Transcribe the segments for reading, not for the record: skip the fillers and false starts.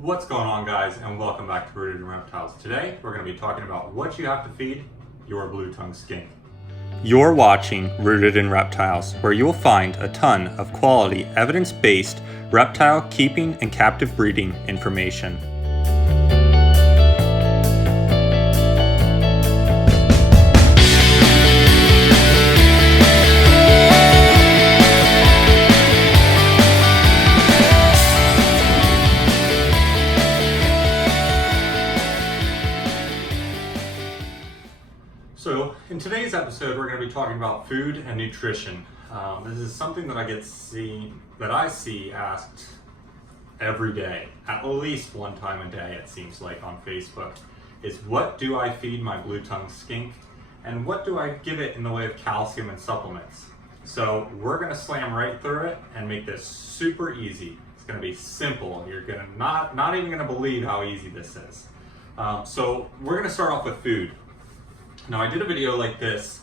What's going on, guys, and welcome back to Rooted in Reptiles. Today we're going to be talking about what you have to feed your blue tongue skink. You're watching Rooted in Reptiles, where you will find a ton of quality, evidence-based reptile keeping and captive breeding information. So in today's episode, we're going to be talking about food and nutrition. This is something that I see asked every day, at least one time a day, it seems like, on Facebook, is what do I feed my blue tongue skink, and what do I give it in the way of calcium and supplements? So we're going to slam right through it and make this super easy. It's going to be simple. You're going to not even going to believe how easy this is. So we're going to start off with food. Now, I did a video like this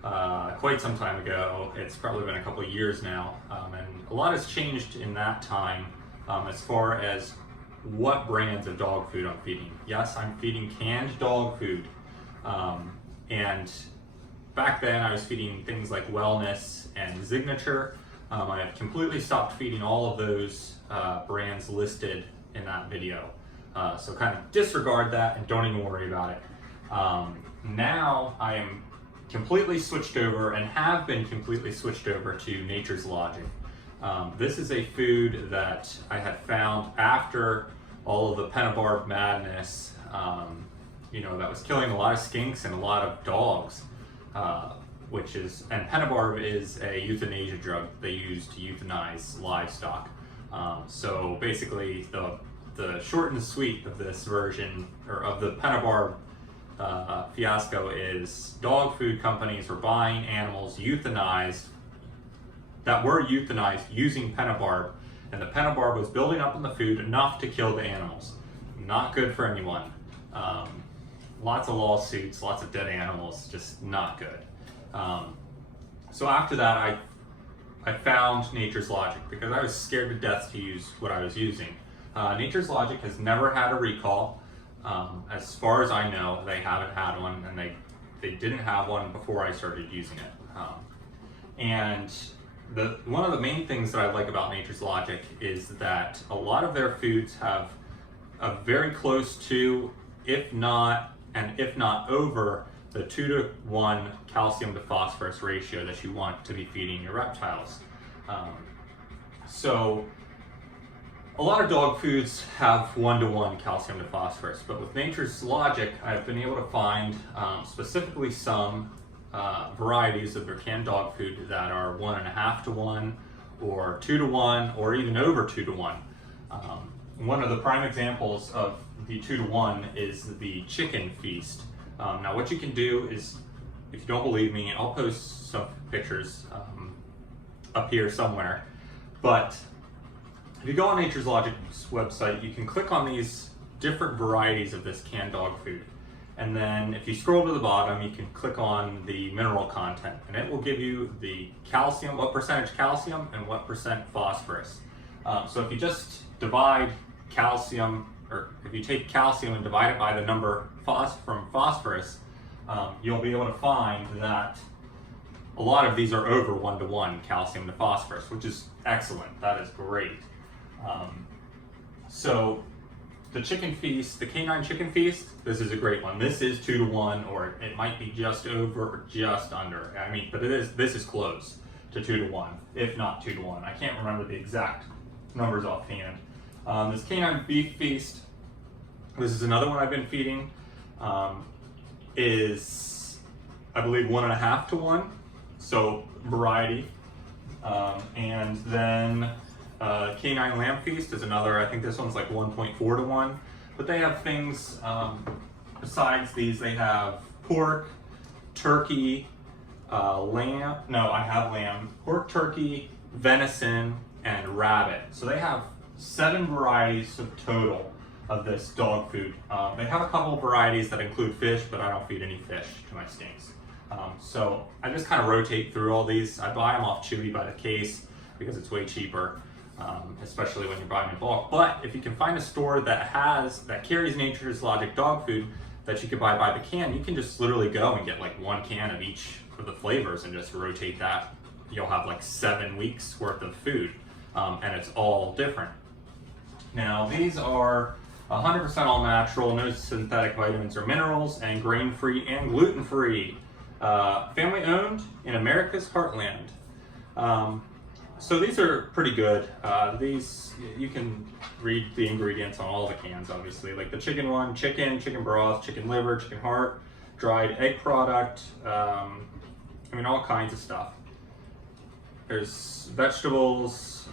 quite some time ago. It's probably been a couple of years now, and a lot has changed in that time as far as what brands of dog food I'm feeding. Yes, I'm feeding canned dog food, and back then I was feeding things like Wellness and Signature. I have completely stopped feeding all of those brands listed in that video, so kind of disregard that and don't even worry about it. Now I am completely switched over and have been completely switched over to Nature's Logic. This is a food that I had found after all of the pentabarb madness, that was killing a lot of skinks and a lot of dogs, and pentabarb is a euthanasia drug they use to euthanize livestock. So basically the short and sweet of this version, or of the pentabarb fiasco, is dog food companies were buying animals that were euthanized using pentabarb, and the pentabarb was building up in the food enough to kill the animals. Not good for anyone. Lots of lawsuits, lots of dead animals, just not good. So after that, I found Nature's Logic because I was scared to death to use what I was using. Nature's Logic has never had a recall. As far as I know, they haven't had one, and they didn't have one before I started using it. And one of the main things that I like about Nature's Logic is that a lot of their foods have a very close to, if not over, the 2-to-1 calcium to phosphorus ratio that you want to be feeding your reptiles. So a lot of dog foods have 1-to-1 calcium to phosphorus, but with Nature's Logic, I've been able to find specifically some varieties of their canned dog food that are 1.5-to-1, or 2-to-1, or even over 2-to-1. One of the prime examples of the 2-to-1 is the chicken feast. Now, what you can do is, if you don't believe me, I'll post some pictures up here somewhere, but if you go on Nature's Logic's website, you can click on these different varieties of this canned dog food. And then if you scroll to the bottom, you can click on the mineral content, and it will give you the calcium, what percentage calcium and what percent phosphorus. So if you just divide calcium, or if you take calcium and divide it by the number from phosphorus, you'll be able to find that a lot of these are over 1-to-1 calcium to phosphorus, which is excellent. That is great. So the chicken feast, the canine chicken feast, this is a great one. This is 2-to-1, or it might be just over or just under. But this is close to 2-to-1, if not 2-to-1. I can't remember the exact numbers offhand. This canine beef feast, this is another one I've been feeding, is, I believe, 1.5-to-1, so variety. And then Canine Lamb Feast is another, I think this one's like 1.4-to-1, but they have things besides these. They have pork, turkey, lamb, pork, turkey, venison, and rabbit. So they have 7 varieties of total of this dog food. They have a couple of varieties that include fish, but I don't feed any fish to my skinks. So I just kind of rotate through all these. I buy them off Chewy by the case because it's way cheaper. especially when you're buying in bulk. But if you can find a store that carries Nature's Logic dog food that you could buy by the can, you can just literally go and get like 1 can of each of the flavors and just rotate that. You'll have like 7 weeks worth of food, and it's all different. Now these are 100% all natural, no synthetic vitamins or minerals, and grain-free and gluten-free. Family owned in America's heartland. So these are pretty good. These, you can read the ingredients on all the cans, obviously. Like the chicken one, chicken broth, chicken liver, chicken heart, dried egg product, I mean all kinds of stuff. There's vegetables,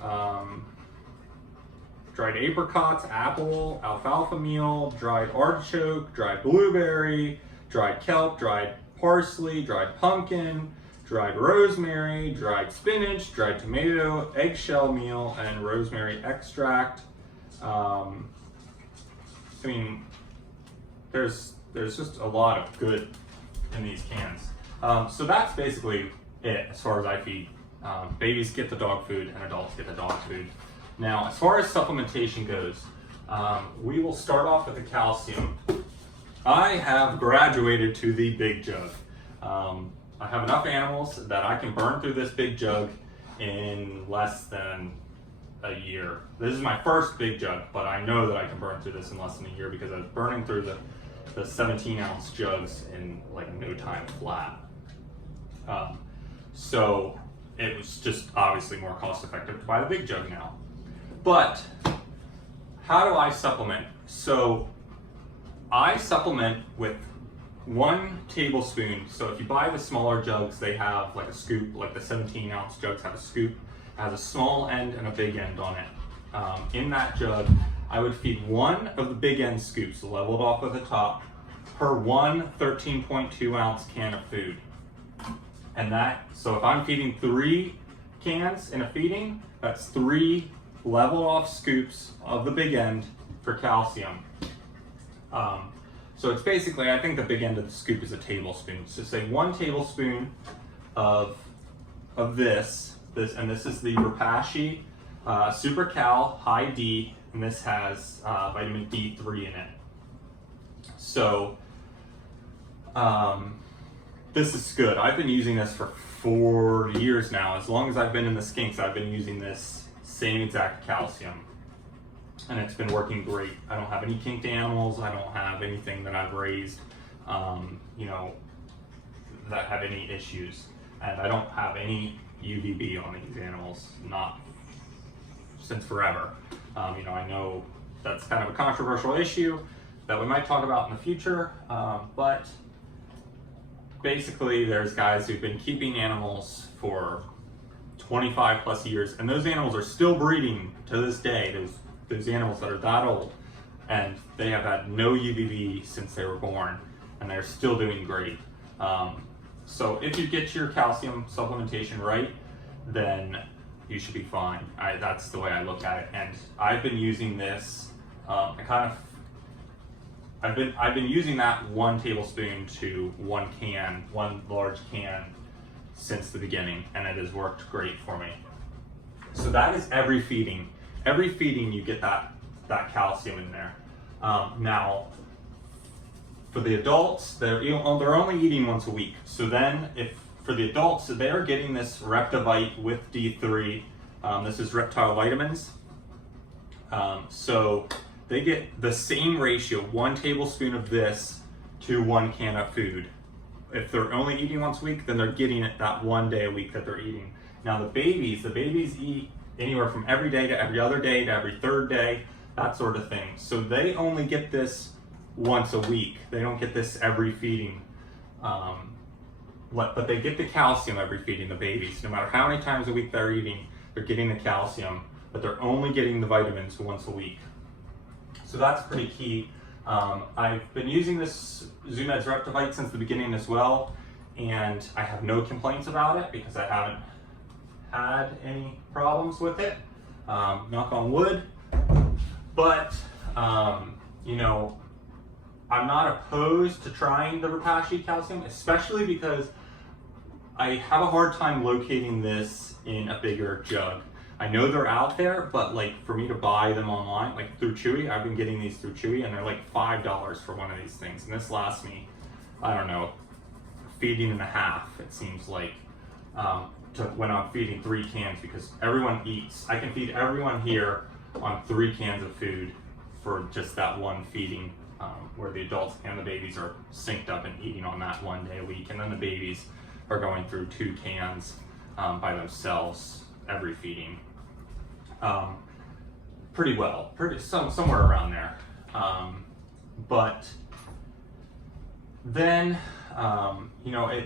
dried apricots, apple, alfalfa meal, dried artichoke, dried blueberry, dried kelp, dried parsley, dried pumpkin, dried rosemary, dried spinach, dried tomato, eggshell meal, and rosemary extract. I mean, there's just a lot of good in these cans. So that's basically it as far as I feed. Babies get the dog food and adults get the dog food. Now, as far as supplementation goes, we will start off with the calcium. I have graduated to the big jug. I have enough animals that I can burn through this big jug in less than a year. This is my first big jug, but I know that I can burn through this in less than a year because I was burning through the 17-ounce jugs in like no time flat. So it was just obviously more cost effective to buy the big jug now. But how do I supplement? So I supplement with 1 tablespoon. So if you buy the smaller jugs, they have like a scoop, like the 17-ounce jugs have a scoop. It has a small end and a big end on it. In that jug, I would feed 1 of the big end scoops, leveled off at the top, per 1 13.2-ounce can of food. And so if I'm feeding 3 cans in a feeding, that's 3 leveled off scoops of the big end for calcium. So it's basically, I think the big end of the scoop is a tablespoon. So say 1 tablespoon of this, and this is the Repashy Super Cal High D, and this has vitamin D3 in it. So this is good. I've been using this for 4 years now. As long as I've been in the Skinks, I've been using this same exact calcium. And it's been working great. I don't have any kinked animals. I don't have anything that I've raised, you know, that have any issues. And I don't have any UVB on these animals, not since forever. You know, I know that's kind of a controversial issue that we might talk about in the future, but basically there's guys who've been keeping animals for 25 plus years, and those animals are still breeding to this day. Those animals that are that old, and they have had no UVB since they were born, and they're still doing great. So if you get your calcium supplementation right, then you should be fine. That's the way I look at it, and I've been using this. I've been using that 1 tablespoon to 1 can, 1 large can, since the beginning, and it has worked great for me. So that is every feeding. Every feeding you get that calcium in there. Now, for the adults, they're only eating once a week. So then, for the adults, they are getting this Reptivite with D3. This is reptile vitamins. So they get the same ratio, 1 tablespoon of this to 1 can of food. If they're only eating once a week, then they're getting it that 1 day a week that they're eating. Now the babies eat anywhere from every day to every other day to every 3rd day, that sort of thing. So they only get this once a week. They don't get this every feeding. But they get the calcium every feeding, the babies. No matter how many times a week they're eating, they're getting the calcium, but they're only getting the vitamins once a week. So that's pretty key. I've been using this Zoomeds Reptivite since the beginning as well, and I have no complaints about it because I haven't had any problems with it, knock on wood. But you know, I'm not opposed to trying the Repashy calcium, especially because I have a hard time locating this in a bigger jug. I know they're out there, but like for me to buy them online, like through Chewy, I've been getting these through Chewy, and they're like $5 for one of these things. And this lasts me, I don't know, feeding and a half, it seems like, when I'm feeding 3 cans, because everyone eats. I can feed everyone here on 3 cans of food for just that one feeding, where the adults and the babies are synced up and eating on that one day a week, and then the babies are going through 2 cans by themselves every feeding. Pretty well, somewhere around there. But then, you know,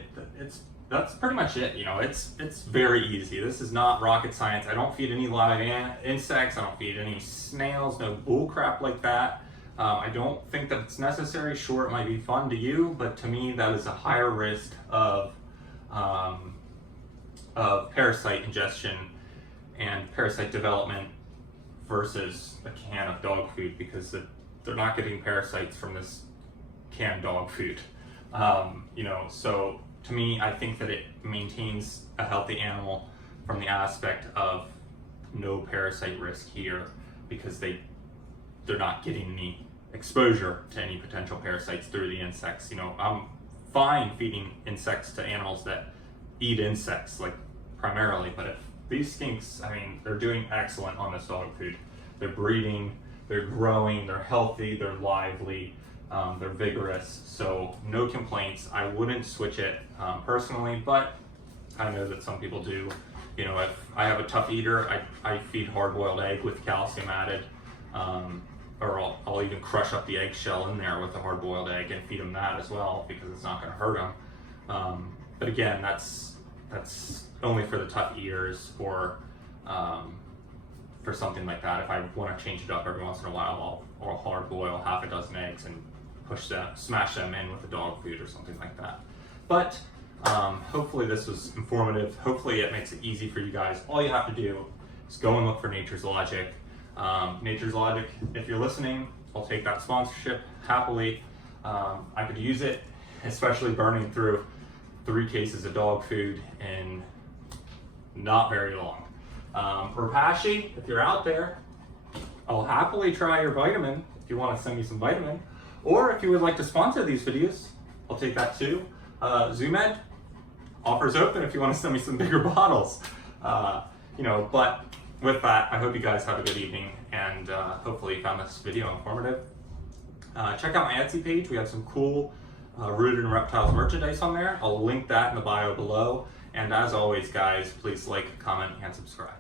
that's pretty much it. You know, it's very easy. This is not rocket science. I don't feed any live insects. I don't feed any snails. No bull crap like that. I don't think that it's necessary. Sure, it might be fun to you, but to me, that is a higher risk of parasite ingestion and parasite development versus a can of dog food, because they're not getting parasites from this canned dog food. You know, so to me, I think that it maintains a healthy animal from the aspect of no parasite risk here, because they're not getting any exposure to any potential parasites through the insects. You know, I'm fine feeding insects to animals that eat insects, like primarily, but if these skinks, I mean, they're doing excellent on this dog food. They're breeding, they're growing, they're healthy, they're lively, they're vigorous, so no complaints. I wouldn't switch it personally, but I know that some people do. You know, if I have a tough eater, I feed hard-boiled egg with calcium added, or I'll even crush up the eggshell in there with a hard-boiled egg and feed them that as well, because it's not going to hurt them. But again, that's only for the tough eaters, or for something like that. If I want to change it up every once in a while, I'll hard boil half a dozen eggs and smash them in with the dog food or something like that. But hopefully this was informative. Hopefully it makes it easy for you guys. All you have to do is go and look for Nature's Logic. Nature's Logic, if you're listening, I'll take that sponsorship happily. I could use it, especially burning through 3 cases of dog food in not very long. Rapashi, if you're out there, I'll happily try your vitamin if you want to send me some vitamin. Or if you would like to sponsor these videos, I'll take that too. Zoomed, offers open if you want to send me some bigger bottles. You know, but with that, I hope you guys have a good evening, and hopefully you found this video informative. Check out my Etsy page. We have some cool Rooted in Reptiles merchandise on there. I'll link that in the bio below. And as always, guys, please like, comment, and subscribe.